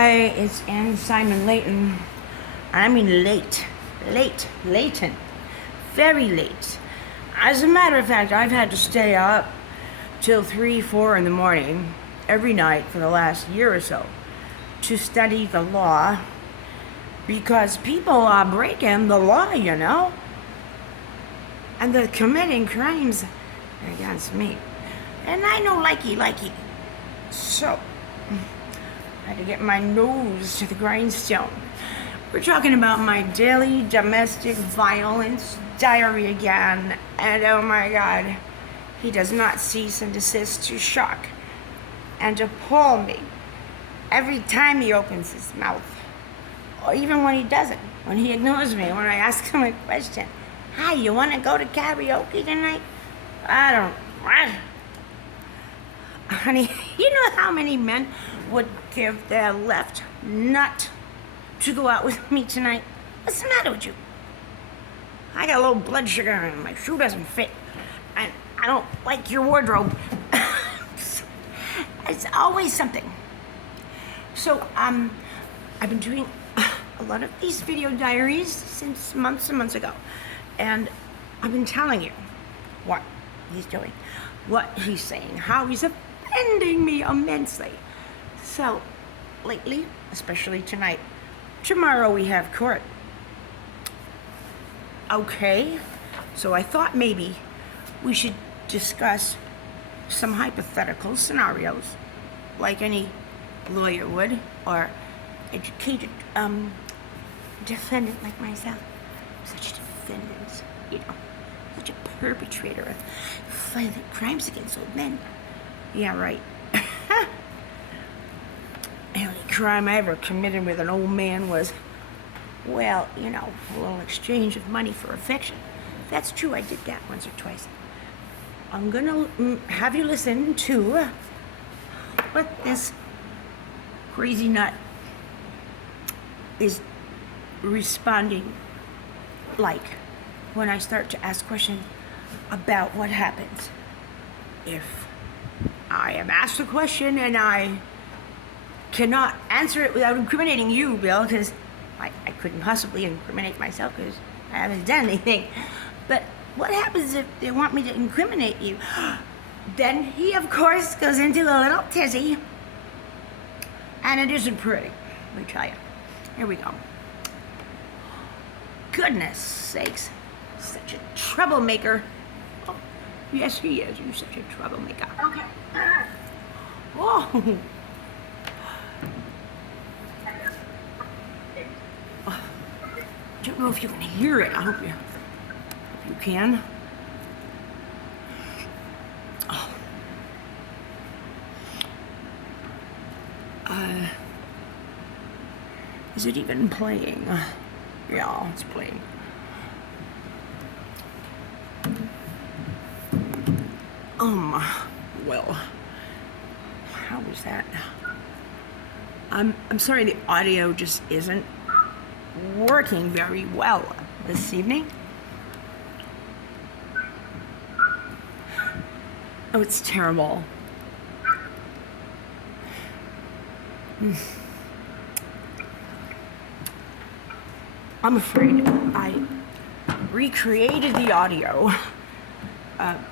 Hi, it's Ann Simon Layton. I mean late, Layton, very late. As a matter of fact, I've had to stay up till 3, 4 in the morning every night for the last year or so to study the law because people are breaking the law, you know, and they're committing crimes against me. And I know likey. So I had to get my nose to the grindstone. We're talking about my daily domestic violence diary again, and oh my God, he does not cease and desist to shock and appall me every time he opens his mouth, or even when he doesn't, when he ignores me, when I ask him a question. Hi, you want to go to karaoke tonight? What? Honey, you know how many men would give their left nut to go out with me tonight? What's the matter with you? I got low blood sugar and my shoe doesn't fit. And I don't like your wardrobe. It's always something. So, I've been doing a lot of these video diaries since months and months ago. And I've been telling you what he's doing, what he's saying, how he's offending me immensely. So, lately, especially tonight, tomorrow we have court. Okay, so I thought maybe we should discuss some hypothetical scenarios, like any lawyer would, or educated defendant like myself. Such a defendant, you know, such a perpetrator of violent crimes against old men. Yeah, right. The only crime I ever committed with an old man was, well, you know, a little exchange of money for affection. That's true, I did that once or twice. I'm gonna have you listen to what this crazy nut is responding like when I start to ask questions about what happens if I am asked a question and I cannot answer it without incriminating you, Bill, because I couldn't possibly incriminate myself because I haven't done anything. But what happens if they want me to incriminate you? Then he, of course, goes into a little tizzy, and it isn't pretty, let me tell you. Here we go. Goodness sakes, such a troublemaker. Oh, yes, he is. You're such a troublemaker. Okay. Oh. I don't know if you can hear it. I hope you can. Oh. Is it even playing? Yeah, it's playing. Well, how was that? I'm sorry, the audio just isn't working very well this evening. Oh, it's terrible. I'm afraid I recreated the audio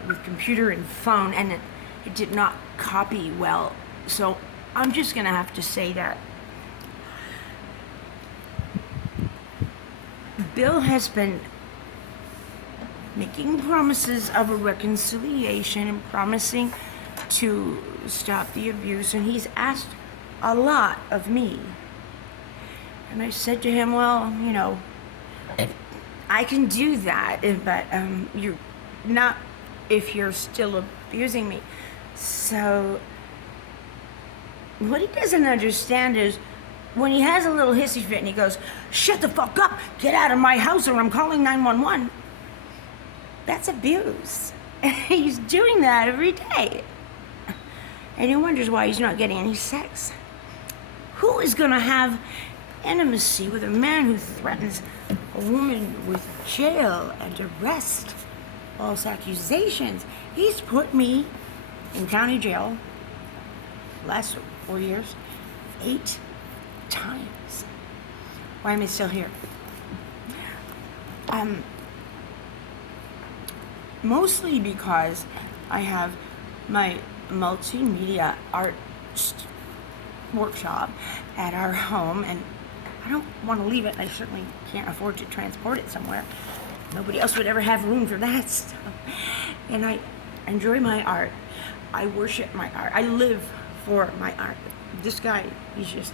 with computer and phone, and it did not copy well. So I'm just gonna have to say that Bill has been making promises of a reconciliation and promising to stop the abuse, and he's asked a lot of me. And I said to him, well, you know, I can do that, but you're not if you're still abusing me. So what he doesn't understand is when he has a little hissy fit and he goes, shut the fuck up, get out of my house or I'm calling 911. That's abuse. He's doing that every day. And he wonders why he's not getting any sex. Who is gonna have intimacy with a man who threatens a woman with jail and arrest, false accusations? He's put me in county jail last 4 years, 8 times. Why am I still here? Mostly because I have my multimedia art workshop at our home, and I don't want to leave it. I certainly can't afford to transport it somewhere. Nobody else would ever have room for that stuff. And I enjoy my art. I worship my art. I live for my art. This guy, he's just,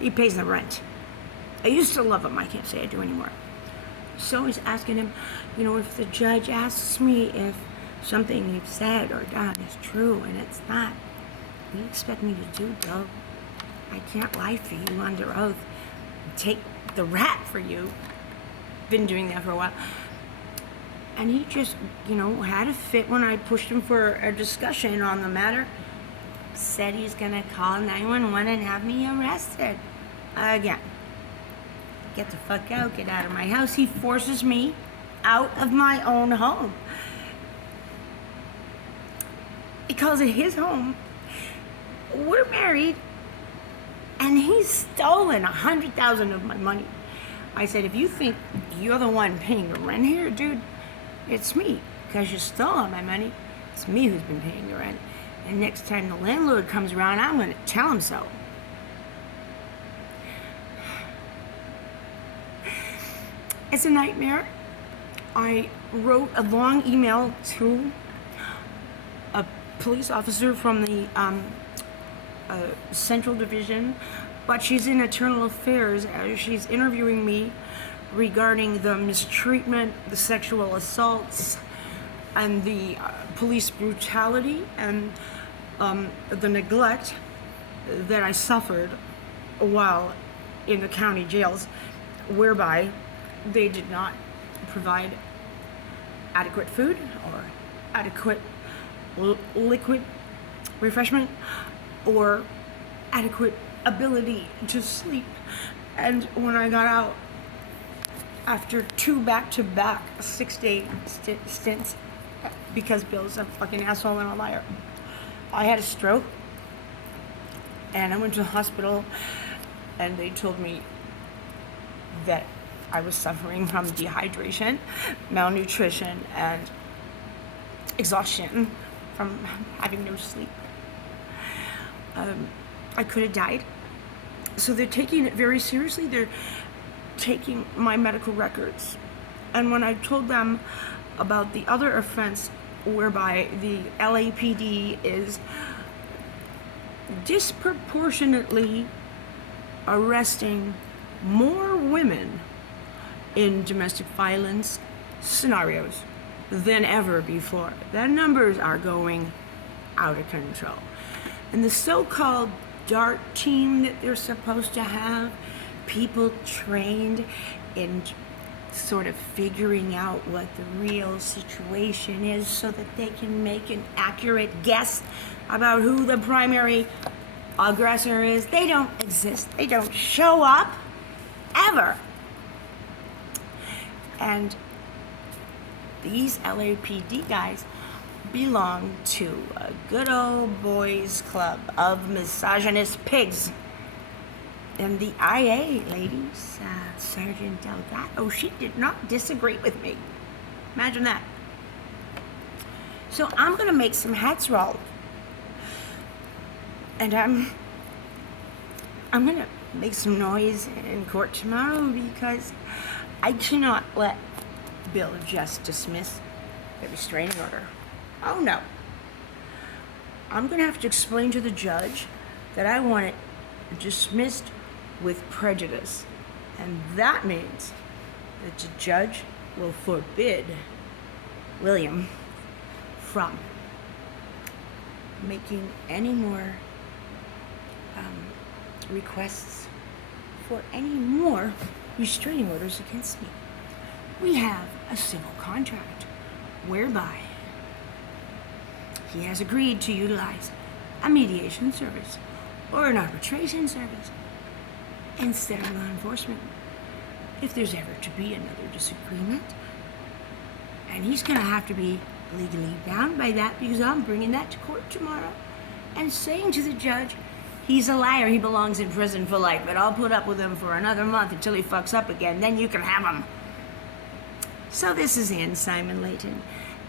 he pays the rent. I used to love him. I can't say I do anymore. So I was asking him, if the judge asks me if something you've said or done is true and it's not, what do you expect me to do, Doug? I can't lie for you under oath. Take the rap for you. Been doing that for a while. And he just, had a fit when I pushed him for a discussion on the matter. Said he's gonna call 911 and have me arrested. Again. Get the fuck out, get out of my house. He forces me out of my own home. He calls it his home. We're married, and he's stolen $100,000 of my money. I said, if you think you're the one paying the rent here, dude, it's me, because you stole all my money. It's me who's been paying the rent. And next time the landlord comes around, I'm going to tell him so. It's a nightmare. I wrote a long email to a police officer from the Central Division, but she's in Intrernal Affairs. She's interviewing me regarding the mistreatment, the sexual assaults, and the police brutality and the neglect that I suffered while in the county jails, whereby they did not provide adequate food or adequate liquid refreshment or adequate ability to sleep. And when I got out, after 2 back-to-back 6-day stints, because Bill's a fucking asshole and a liar, I had a stroke, and I went to the hospital, and they told me that I was suffering from dehydration, malnutrition, and exhaustion from having no sleep. I could have died. So they're taking it very seriously. They're taking my medical records. And when I told them about the other offense whereby the LAPD is disproportionately arresting more women in domestic violence scenarios than ever before. The numbers are going out of control. And the so-called DART team that they're supposed to have, people trained in sort of figuring out what the real situation is so that they can make an accurate guess about who the primary aggressor is. They don't exist. They don't show up ever. And these LAPD guys belong to a good old boys club of misogynist pigs. And the IA ladies, Sergeant Delgado, she did not disagree with me. Imagine that. So I'm gonna make some hats roll. And I'm gonna make some noise in court tomorrow because I cannot let Bill just dismiss the restraining order. Oh no. I'm gonna have to explain to the judge that I want it dismissed with prejudice. And that means that the judge will forbid William from making any more requests for any more restraining orders against me. We have a civil contract whereby he has agreed to utilize a mediation service or an arbitration service instead of law enforcement if there's ever to be another disagreement. And he's going to have to be legally bound by that because I'm bringing that to court tomorrow and saying to the judge He's a liar. He belongs in prison for life, but I'll put up with him for another month until he fucks up again. Then you can have him. So this is Ann Simon Layton,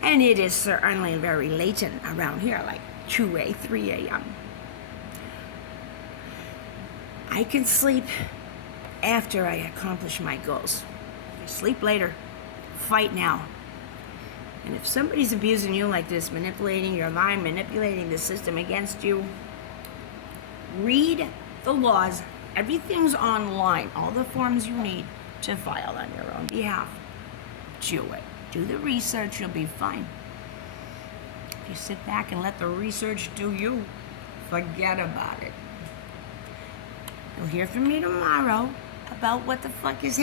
and it is certainly very latent around here, like 2 3 a.m. I can sleep after I accomplish my goals. I sleep later. Fight now. And if somebody's abusing you like this, manipulating your mind, manipulating the system against you, read the laws. Everything's online. All the forms you need to file on your own behalf. Do it. Do the research. You'll be fine. If you sit back and let the research do you, forget about it. You'll hear from me tomorrow about what the fuck is